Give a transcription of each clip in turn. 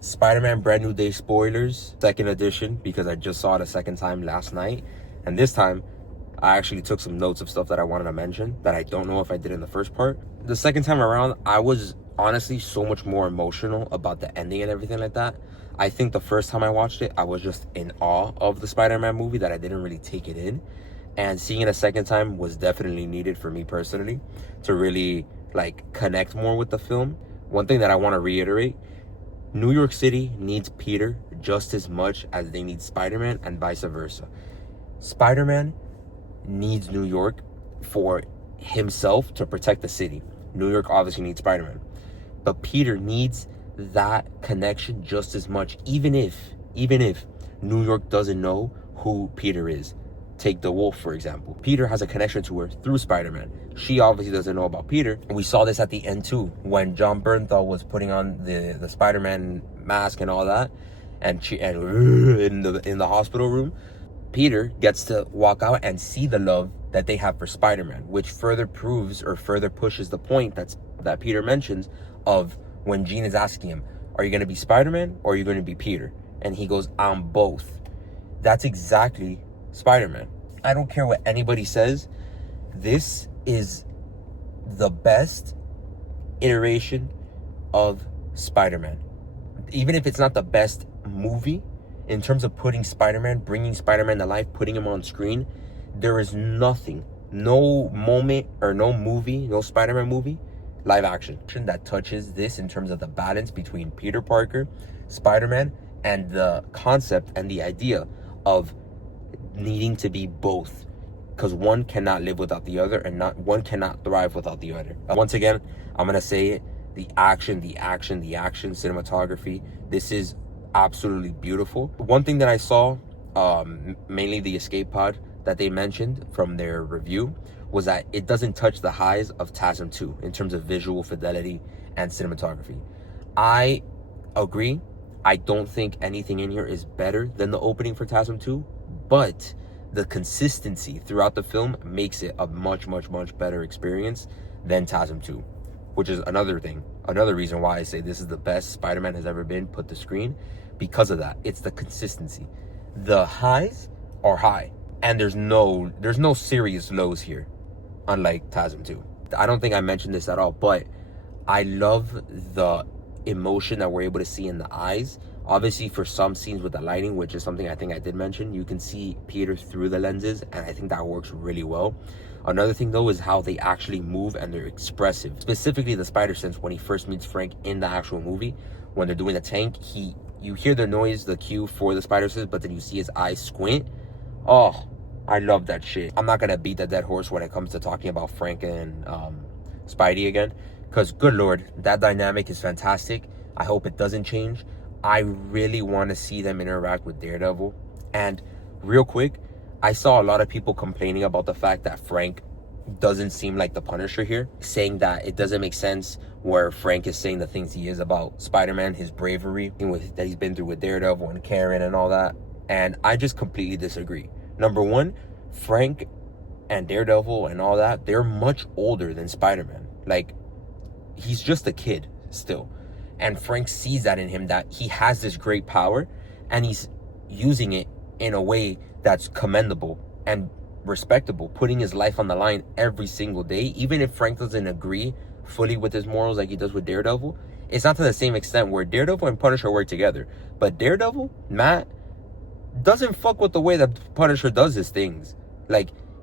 Spider-Man Brand New Day Spoilers, second edition, because I just saw it a second time last night. And this time, I actually took some notes of stuff that I wanted to mention that I don't know if I did in the first part. The second time around, I was honestly so much more emotional about the ending and everything like that. I think the first time I watched it, I was just in awe of the Spider-Man movie that I didn't really take it in. And seeing it a second time was definitely needed for me personally to really connect more with the film. One thing that I want to reiterate, New York City needs Peter just as much as they need Spider-Man, and vice versa. Spider-Man needs New York for himself to protect the city. New York obviously needs Spider-Man. But Peter needs that connection just as much, even if New York doesn't know who Peter is. Take the Wolf, for example. Peter has a connection to her through Spider-Man. She obviously doesn't know about Peter. We saw this at the end too, when John Bernthal was putting on the Spider-Man mask and all that, and in the hospital room, Peter gets to walk out and see the love that they have for Spider-Man, which further proves or further pushes the point that Peter mentions of when Jean is asking him, are you going to be Spider-Man or are you going to be Peter? And he goes, I'm both. That's exactly Spider-Man. I don't care what anybody says. This is the best iteration of Spider-Man. Even if it's not the best movie, in terms of putting Spider-Man, bringing Spider-Man to life, putting him on screen, there is nothing, no moment or no movie, no Spider-Man movie, live action, that touches this in terms of the balance between Peter Parker, Spider-Man, and the concept and the idea of needing to be both, because one cannot live without the other, and one cannot thrive without the other. Once again, I'm gonna say it, the action, cinematography, this is absolutely beautiful. One thing that I saw, mainly the escape pod that they mentioned from their review, was that it doesn't touch the highs of TASM 2 in terms of visual fidelity and cinematography. I agree. I don't think anything in here is better than the opening for TASM 2, but the consistency throughout the film makes it a much better experience than TASM 2, which is another reason why I say this is the best Spider-Man has ever been put to screen, because of that. It's the consistency. The highs are high, and there's no serious lows here, unlike TASM 2. I don't think I mentioned this at all, but I love the emotion that we're able to see in the eyes. Obviously, for some scenes with the lighting, which is something I think I did mention, you can see Peter through the lenses, and I think that works really well. Another thing, though, is how they actually move and they're expressive. Specifically, the spider sense when he first meets Frank in the actual movie, when they're doing the tank, you hear the noise, the cue for the spider sense, but then you see his eyes squint. Oh, I love that shit. I'm not gonna beat the dead horse when it comes to talking about Frank and Spidey again, because good lord, that dynamic is fantastic. I hope it doesn't change. I really want to see them interact with Daredevil. And real quick, I saw a lot of people complaining about the fact that Frank doesn't seem like the Punisher here, saying that it doesn't make sense where Frank is saying the things he is about Spider-Man, his bravery that he's been through with Daredevil and Karen and all that. And I just completely disagree. Number one, Frank and Daredevil and all that, they're much older than Spider-Man. He's just a kid still. And Frank sees that in him, that he has this great power, and he's using it in a way that's commendable and respectable, putting his life on the line every single day. Even if Frank doesn't agree fully with his morals like he does with Daredevil, it's not to the same extent where Daredevil and Punisher work together. But Daredevil, Matt, doesn't fuck with the way that Punisher does his things.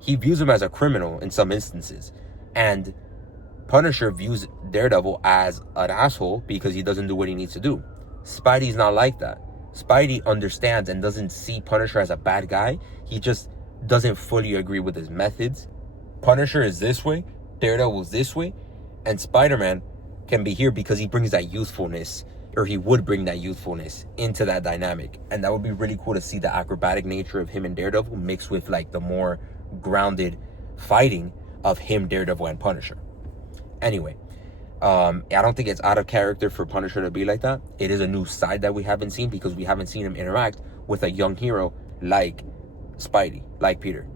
He views him as a criminal in some instances. And Punisher views Daredevil as an asshole because he doesn't do what he needs to do. Spidey's not like that. Spidey understands and doesn't see Punisher as a bad guy. He just doesn't fully agree with his methods. Punisher is this way, Daredevil is this way, and Spider-Man can be here because he brings that youthfulness, or he would bring that youthfulness into that dynamic. And that would be really cool to see the acrobatic nature of him and Daredevil mixed with the more grounded fighting of him, Daredevil, and Punisher. Anyway, I don't think it's out of character for Punisher to be like that. It is a new side that we haven't seen, because we haven't seen him interact with a young hero like Spidey, like Peter.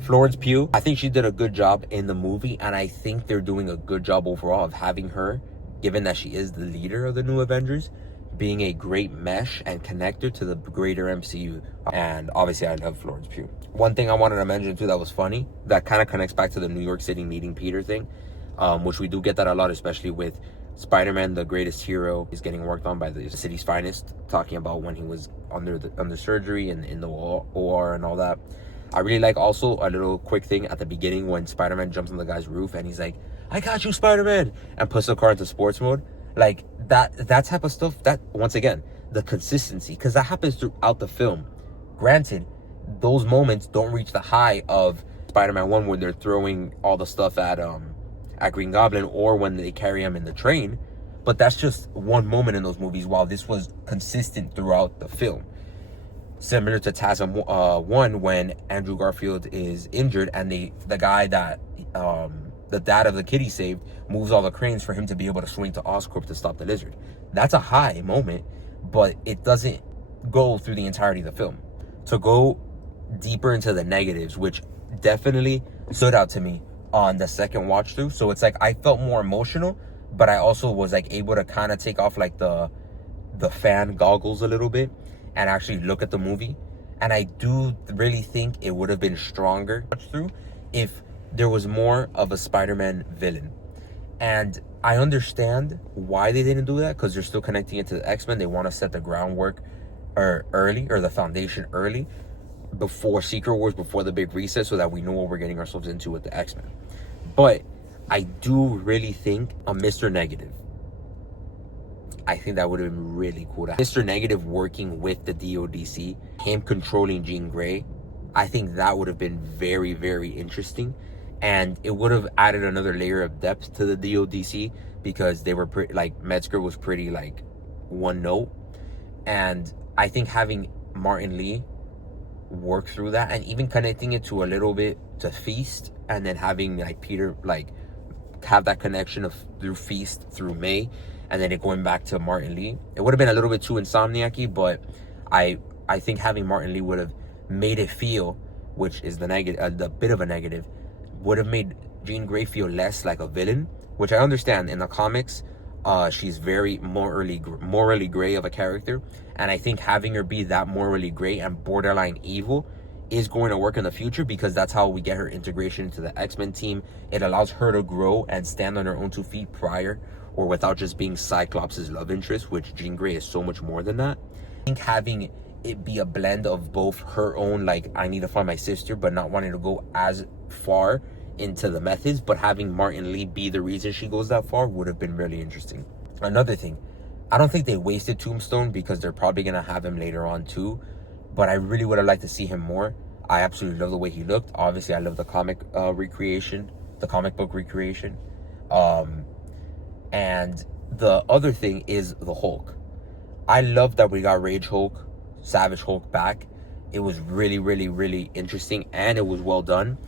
Florence Pugh, I think she did a good job in the movie, and I think they're doing a good job overall of having her, given that she is the leader of the new Avengers, being a great mesh and connector to the greater MCU. And obviously I love Florence Pugh. One thing I wanted to mention too that was funny, that kind of connects back to the New York City meeting Peter thing, which we do get that a lot, especially with Spider-Man, the greatest hero, is getting worked on by the city's finest, talking about when he was under surgery and in the OR and all that. I really like also a little quick thing at the beginning when Spider-Man jumps on the guy's roof and he's like, "I got you, Spider-Man," and puts the car into sports mode. Like that type of stuff, that, once again, the consistency, because that happens throughout the film. Granted, those moments don't reach the high of Spider-Man 1 when they're throwing all the stuff at Green Goblin, or when they carry him in the train, but that's just one moment in those movies, while this was consistent throughout the film. Similar to TASM 1, when Andrew Garfield is injured and the guy that the dad of the kid he saved moves all the cranes for him to be able to swing to Oscorp to stop the lizard. That's a high moment, but it doesn't go through the entirety of the film. To go deeper into the negatives, which definitely stood out to me on the second watch through, so it's like I felt more emotional, but I also was like able to kind of take off like the fan goggles a little bit and actually look at the movie. And I do really think it would have been stronger watch through if there was more of a Spider-Man villain. And I understand why they didn't do that, because they're still connecting it to the X-Men. They want to set the groundwork early, or the foundation early, before Secret Wars, before the big reset, so that we know what we're getting ourselves into with the X-Men. But I do really think a Mr. Negative, I think that would have been really cool. Mr. Negative working with the DODC, him controlling Jean Grey, I think that would have been very, very interesting. And it would have added another layer of depth to the DODC, because they were pretty, like, Metzger was pretty, like, one note. And I think having Martin Lee work through that, and even connecting it to a little bit to Feast, and then having, like, Peter, like, have that connection of through Feast, through May, and then it going back to Martin Lee. It would have been a little bit too Insomniac-y, but I think having Martin Lee would have made it feel, which is the negative, the bit of a negative, would have made Jean Grey feel less like a villain, which I understand. In the comics, she's very morally gray of a character, and I think having her be that morally gray and borderline evil is going to work in the future, because that's how we get her integration into the X-Men team. It allows her to grow and stand on her own 2 feet prior, or without just being Cyclops' love interest, which Jean Grey is so much more than that. I think having it be a blend of both her own, like, I need to find my sister, but not wanting to go as far into the methods, but having Martin Lee be the reason she goes that far, would have been really interesting. Another thing, I don't think they wasted Tombstone, because they're probably going to have him later on too, but I really would have liked to see him more. I absolutely love the way he looked. Obviously, I love the comic recreation, the comic book recreation. And the other thing is the Hulk. I love that we got Rage Hulk, Savage Hulk back. It was really, really, really interesting, and it was well done.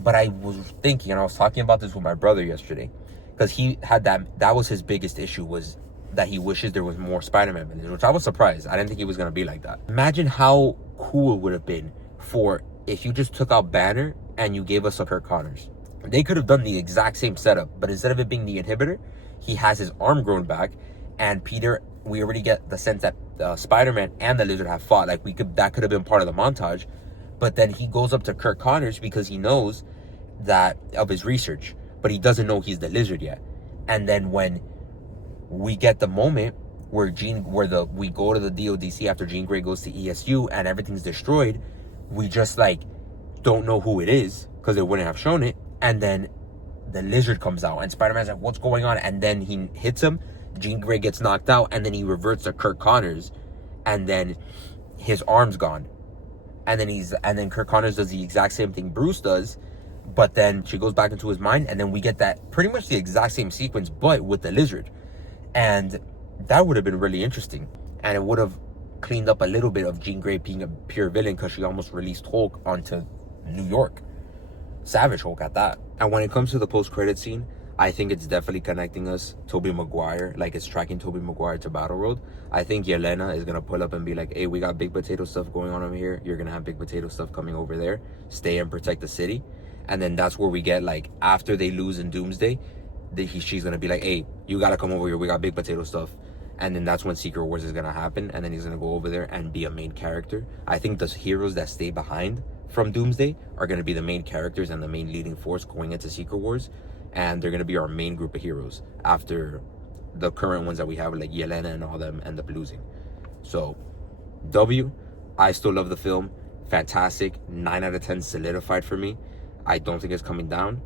But I was thinking, and I was talking about this with my brother yesterday, because he had that was his biggest issue, was that he wishes there was more Spider-Man villains, which I was surprised. I didn't think he was going to be like that. Imagine how cool it would have been for if you just took out Banner and you gave us a Kirk Connors. They could have done the exact same setup, but instead of it being the inhibitor, he has his arm grown back, and Peter, we already get the sense that Spider-Man and the Lizard have fought. Like, that could have been part of the montage. But then he goes up to Kirk Connors because he knows that of his research, but he doesn't know he's the Lizard yet. And then when we get the moment where we go to the DODC after Jean Grey goes to ESU and everything's destroyed, we just, like, don't know who it is, because they wouldn't have shown it. And then the Lizard comes out, and Spider-Man's like, what's going on? And then he hits him, Jean Grey gets knocked out, and then he reverts to Kirk Connors, and then his arm's gone. And then Kirk Connors does the exact same thing Bruce does, but then she goes back into his mind, and then we get that pretty much the exact same sequence, but with the Lizard. And that would have been really interesting, and it would have cleaned up a little bit of Jean Grey being a pure villain, because she almost released Hulk onto New York. Savage Hulk at that. And when it comes to the post-credit scene, I think it's definitely connecting us, Tobey Maguire, like it's tracking Tobey Maguire to Battle Road. I think Yelena is going to pull up and be like, hey, we got big potato stuff going on over here. You're going to have big potato stuff coming over there. Stay and protect the city. And then that's where we get, like, after they lose in Doomsday, she's going to be like, hey, you got to come over here. We got big potato stuff. and then that's when Secret Wars is gonna happen, and then he's gonna go over there and be a main character. I think the heroes that stay behind from Doomsday are gonna be the main characters and the main leading force going into Secret Wars, and they're gonna be our main group of heroes after the current ones that we have, like Yelena and all them, end up losing. So, W, I still love the film. Fantastic. 9 out of 10 solidified for me. I don't think it's coming down.